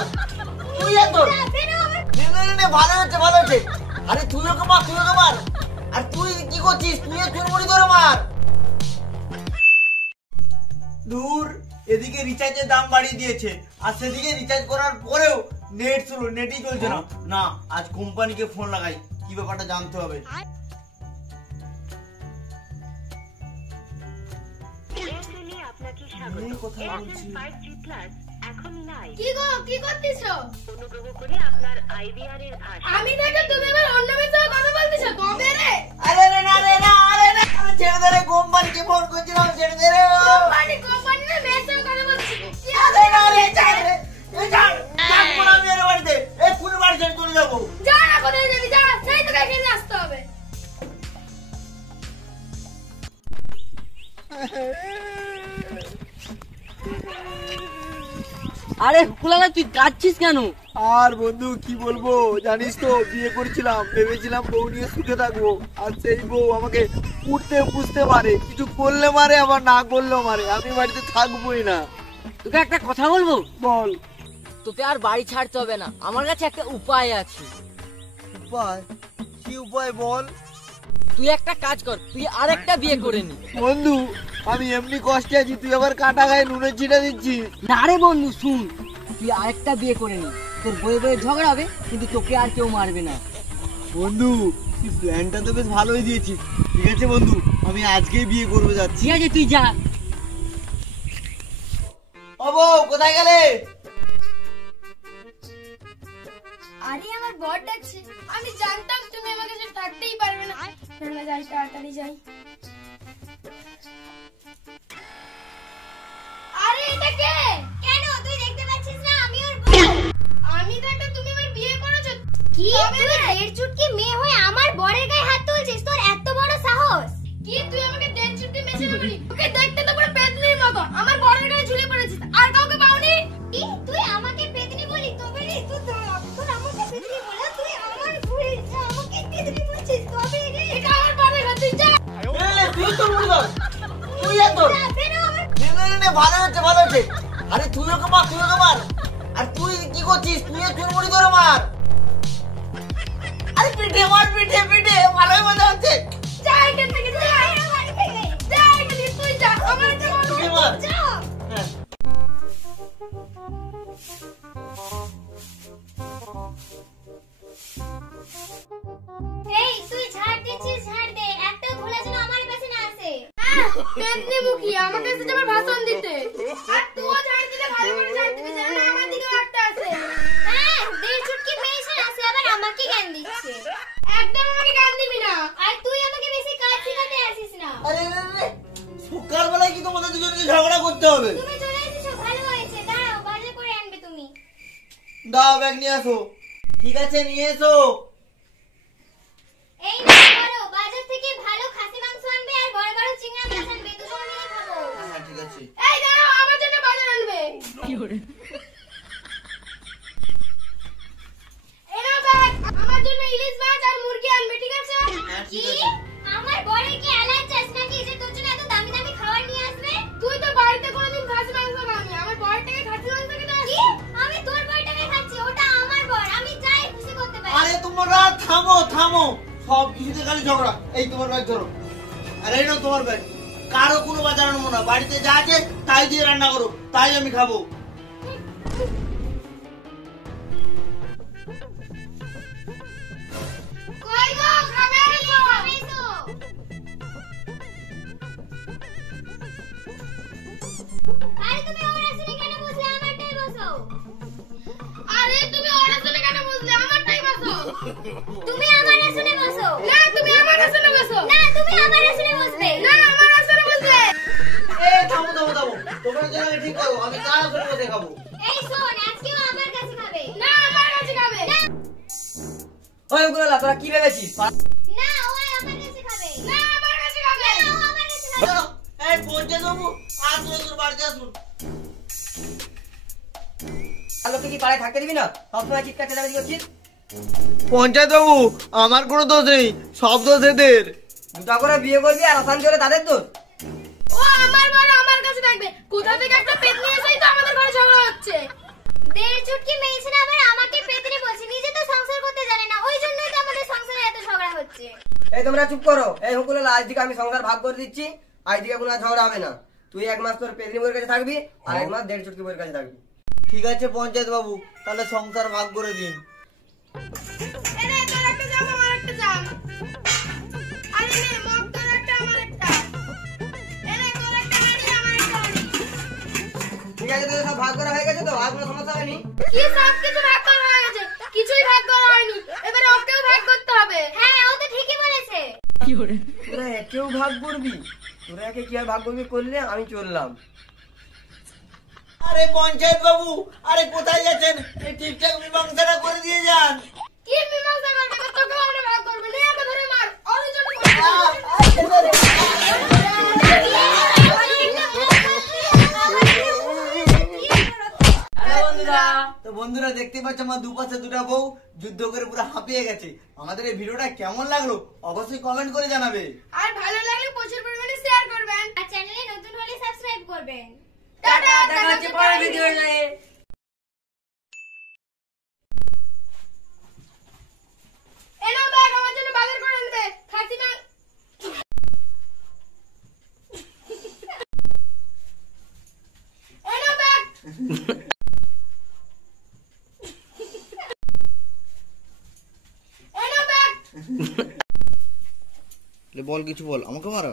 বল তুই এত ভালো হচ্ছে ভালো হচ্ছে। আরে তুই ওকে মার আর তুই কি করছিস? তুই চুরমুড়ি ধরে মার। দূর, এদিকে রিচার্জের দাম বাড়িয়ে দিয়েছে আর সেদিকে রিচার্জ করার পরেও নেট স্লো, নেটই চলছে না। না, আজ কোম্পানিকে ফোন লাগাই, কি ব্যাপারটা জানতে হবে। ছেড়ে দে রে, কোম্পানিকে ফোন করছিলাম, ছেড়ে দে রে। আরে ফুলালা তুই কাঁদছিস কেন? আর বন্ধু কি বলবো, জানিস তো বিয়ে করেছিলাম, ভেবেছিলাম বউ নিয়ে সুখে থাকবো, আর সেই বউ আমাকে উঠতে বুঝতে পারে, কিছু করলে মারে আবার না করলেও মারে, আমি বাড়িতে থাকবোই না। তোকে একটা কথা বলবো? বল। তোকে আর বাড়ি ছাড়তে হবে না, আমার কাছে একটা উপায় আছে। উপায়? কি উপায় বল? তুই একটা কাজ কর, তুই আর একটা বিয়ে করে নি। বন্ধু আমি এমনি কষ্টে আছি, তুই আবার কাটা গায়ে নুনের ছিটা দিচ্ছিস। না রে বন্ধু শুন, তুই আরেকটা বিয়ে করে নি, তোর বয়ে বয়ে ঝগড়া হবে কিন্তু তোকে আর কেউ মারবে না। বন্ধু তুই প্ল্যানটা তো বেশ ভালোই দিয়েছিস। ঠিক আছে বন্ধু, আমি আজকেই বিয়ে করবো যাচ্ছি। ঠিক আছে তুই যা। ও বউ কোথায় গেলে? আরে আমার বর ডাকছে, আমি জানতাম তুমি আমাকে সাথে থাকতেই পারবে না। চলে যাই, তাড়াতাড়ি যাই। আরে এটা কে? কেন তুই দেখতে পাচ্ছিস না আমি ওর বউ? আমি তো একটা, তুমি আমার বিয়ে করেছো কি? তুই দেড় চুটকি মেয়ে হয়ে আমার বরের গায়ে হাত তুলছিস? তোর এত বড় সাহস? কি তুই আমাকে দেড় চুটকি মেয়ে বললি? ওকে দেখতে তো পুরো পেতনির মতো, আমার বরের গায়ে ঝুলে পড়েছিস, আর কাউকে পাওনি? কি তুই আমাকে পেতনি বলি? তবে রে তুই তোর আমাকে পেতনি বলা, তুই আমার ঘুরে আমাকে পেতনি বলছিস? তবে রে এটা আমার বরের গায়ে, তুই যা। তুই তো মুড়ি ধর, তুই এত ভালো হচ্ছে ভালো হচ্ছে। আরে তুই ওকে মার আর তুই কি করছিস? তুই চুরমুড়ি ধরে মার। আরে পিঠে মার, পিঠে পিঠে, ভালোই মজা হচ্ছে। যা এখান থেকে, যা বাড়ি থেকে, যা এখান থেকে, তুই যা, আমার তুই মার। যা। হ্যাঁ এই তুই ঝাড় দিচ্ছিস, ঝাড় দে, একটা ধুলা যেন আমার কাছে না আসে। পেতনি মুখী আমার কাছে যাবার ভাষণ দিতে, আর তুইও ঝাড় দিলে ভালো করে ঝাড় দিবি, যেন আমার দিকে একটা আসে। হ্যাঁ দেড় চুটকি মেয়ে এসে আসে, আবার আমাকে জ্ঞান দিচ্ছে। একদম আমাকে জ্ঞান দিবি না, আর তুই আমাকে বেশি কাজ শিখাতে আসিস না। আরে সকাল বেলায় কি তোমাদের দুজনকে ঝগড়া করতে হবে? তুমি চলে এসেছো, ভালো হয়েছে। দাঁড়াও, বাজার করে আনবে তুমি। দাও ব্যাগ নিয়ে আসো। ঠিক আছে নিয়ে এসো। এই না করো, বাজার থেকে ভালো খাসি মাংস আনবে আর বড় বড় চিংড়ি মাছ আনবে, দুজন মিলে খাবো। হ্যাঁ ঠিক আছে। এই দাঁড়াও, আমার জন্য বাজার আনবে। কি করে? এই নাও ব্যাগ, আমার জন্য ইলিশ মাছ আর মুরগি আনবে, ঠিক আছে? হ্যাঁ ঠিক কি? আছে। আমার বরের কি এলাচ চাস নাকি যে তোর জন্য এত দামি দামি খাবার নিয়ে আসবে? তুই তো বাড়িতে কোনোদিন খাসি মাংস খাসনি, আমার বরটাকে খাসি মাংস খেতে আসছিস? কি? আমি তোর বরটাকে খাচ্ছি, ওটা আমার বর, আমি যাই খুশি করতে পারি। আরে তোমরা থামো থামো, সব কিছুতে খালি ঝগড়া। এই তোমার ব্যাগ ধরো, আর এই নাও তোমার ব্যাগ। কারো কোনো বাজার আনবো না, বাড়িতে যা আছে তাই দিয়ে রান্না করো, তাই আমি খাবো। কই গো, খাবে এসো। আরে তুমি ওর আসলে কেন বসলে? আমারটাই বসো। আরে তুমি ওর আসলে কেন বসলে? আমারটাই বসো। তুমি আমার আসলে বসো। না তুমি আমার আসলে বসো। না তুমি আমার আসলে বসবে। না আমার আসলে বসবে। থামো থামো থামো, তোমরা জায়গা ঠিক করো, আমি কার আসলে বসে খাবো? এই শোন, আজকেও আমার কাছে খাবে। না আমার কাছে খাবে। না ওই ওগুলা তোরা কি ভেবেছিস? না ও আমার কাছে খাবে। না আমার কাছে খাবে। না ও আমার কাছে খাবে। এই পৌঁছে দেবো, আসুন তোর বাড়িতে আসুন। আলোকে কি পাড়ায় থাকতে দিবি না? সবসময় চিৎকার চেঁচামেচি করছিস। পঞ্চায়েত বাবু, আমার কোনো দোষ নেই, সব দোষ এদের। দুটা করে বিয়ে করবি আর অশান্তি হলে তাদের দোষ। ও আমার বড় আমার কাছে থাকবে। কোথা থেকে একটা পেতনি এসেই তো আমাদের ঘরে ঝগড়া হচ্ছে। দেড় চুটকি মেয়ে ছেলে আবার আমাকে পেতনি বলছে, নিজে তো সংসার করতে জানে না, ওই জন্যই তো আমাদের সংসারে এত ঝগড়া হচ্ছে। এই তোমরা চুপ করো। এই হুকুলাল, আজ থেকে আমি সংসার ভাগ করে দিচ্ছি। আজ থেকে কোনো আর ঝগড়া হবে না। তুই 1 মাস তোর পেতনি বউয়ের কাছে থাকবি, আর 1 মাস দেড় চুটকি বউয়ের কাছে থাকবি। ঠিক আছে পঞ্চায়েত বাবু, তাহলে সংসার ভাগ করে দিন। এরে তোর একটা জাম আমার একটা জাম, আরে নে মগ তোর একটা আমার একটা, এরে তোর একটা হাড়ি আমার একটা হাড়ি। ঠিক আছে, তোদের সব ভাগ করা হয়ে গেছে তো? আর কোনো সমস্যা হয়নি? কি সব কিছু ভাগ করা হয়ে গেছে? কিছুই ভাগ করা হয়নি, এবারে ওকেও ভাগ করতে হবে। হ্যাঁ ও তো ঠিকই বলেছে। তোরা একেও ভাগ করবি? তোরা একে কি আর ভাগ করবি করলে? আমি চললাম। আরে পঞ্চায়েত বাবু, আরে কোথায় যাচ্ছেন? এই ঠিকঠাক মীমাংসাটা করে দিয়ে যান। কি মীমাংসা করবে? তোকে আমরা ভাগ করবে না, আমাকে ধরে মার, ওর জন্য তো বন্ধুরা দেখতে পাচ্ছ আমার দুপাশে দুটা বউ যুদ্ধ করে পুরো হাঁপিয়ে গেছে। আমাদের এই ভিডিওটা কেমন লাগলো অবশ্যই কমেন্ট করে জানাবে। আর ভালো লাগলে প্রচুর পরিমাণে শেয়ার করবেন, আর চ্যানেলে নতুন হলে সাবস্ক্রাইব করবেন। টাটা, দেখা হচ্ছে পরের ভিডিওতে। এনো ব্যাগ আমার জন্য বাজার করে আনতে, খাচ্ছি না। এনো ব্যাগ। এনো ব্যাগ। বল, কিছু বল, আমাকে মারো।